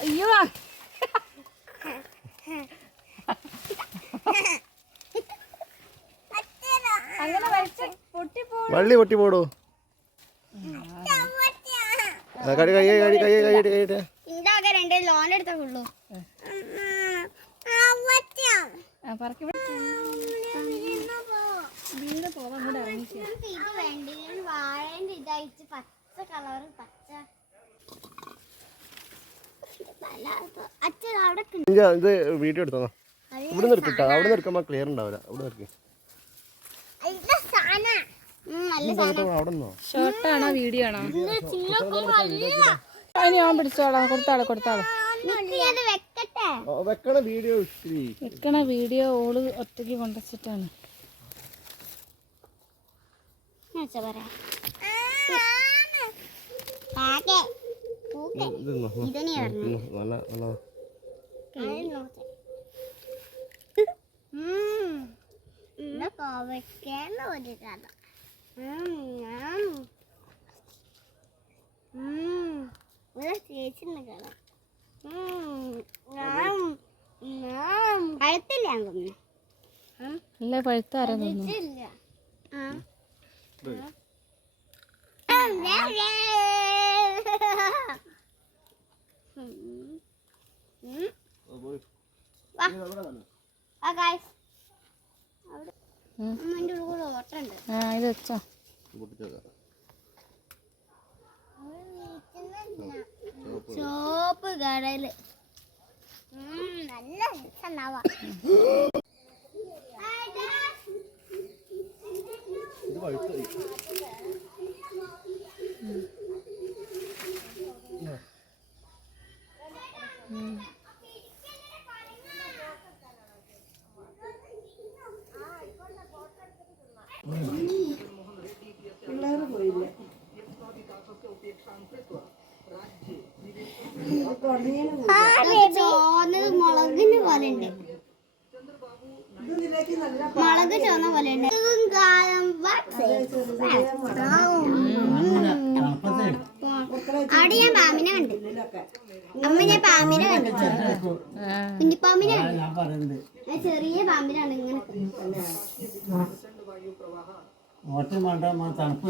അയ്യോ. വള്ളി പൊട്ടി പോടോ. ആ, കടി കൈ കൈ കൈ കൈ കൈ കൈ ഉണ്ടാകാൻ രണ്ട് ലോൺ. വീണ്ടും പോവാൻ കൂടെ ഇറങ്ങിക്കോ. വാഴേന്റെ ഇതായിട്ട് പച്ച പച്ച അച്ഛൻ അവിടെ ഇത് വീഡിയോ എടുത്തോ ഇവിടെ അവിടെ ക്ലിയർ ഉണ്ടാവില്ല അവിടെ ഷോർട്ടാണോ വീഡിയോ ആണോ ഞാൻ പിടിച്ചോളാം. കൊടുത്താളെ കൊടുത്താളെ. വെക്കണ വീഡിയോ വെക്കണ വീഡിയോ ഓൾ ഒറ്റയ്ക്ക് കൊണ്ടുവച്ചിട്ടാണ്. പറയാം കോവയ്ക്കേണ്ട ഒരു കഥ. ഞാൻ. ഇവിടെ ചേച്ചിന്റെ കഥ. പഴുത്തില്ല ഞാൻ. അല്ല. ആ. ആ ഇത് വെച്ചോ. സോപ്പ് ചോപ്പ്. കടൽ നല്ല രസമുണ്ടാവാ. ഇത് പഴുത്ത ചോന്നത് മുളകിന് പോലെ ഉണ്ട് മുളക് ചോന്ന പോലെ ഉണ്ട് അവിടെ ഞാൻ പാമ്പിനെ കണ്ട് അമ്മ ഞാൻ പാമ്പിനെ കണ്ടു കുഞ്ഞിപ്പാമ്പിനെ ചെറിയ പാമ്പിനാണ് ഇങ്ങനെ. ഓട്ടം വേണ്ട തണുപ്പ്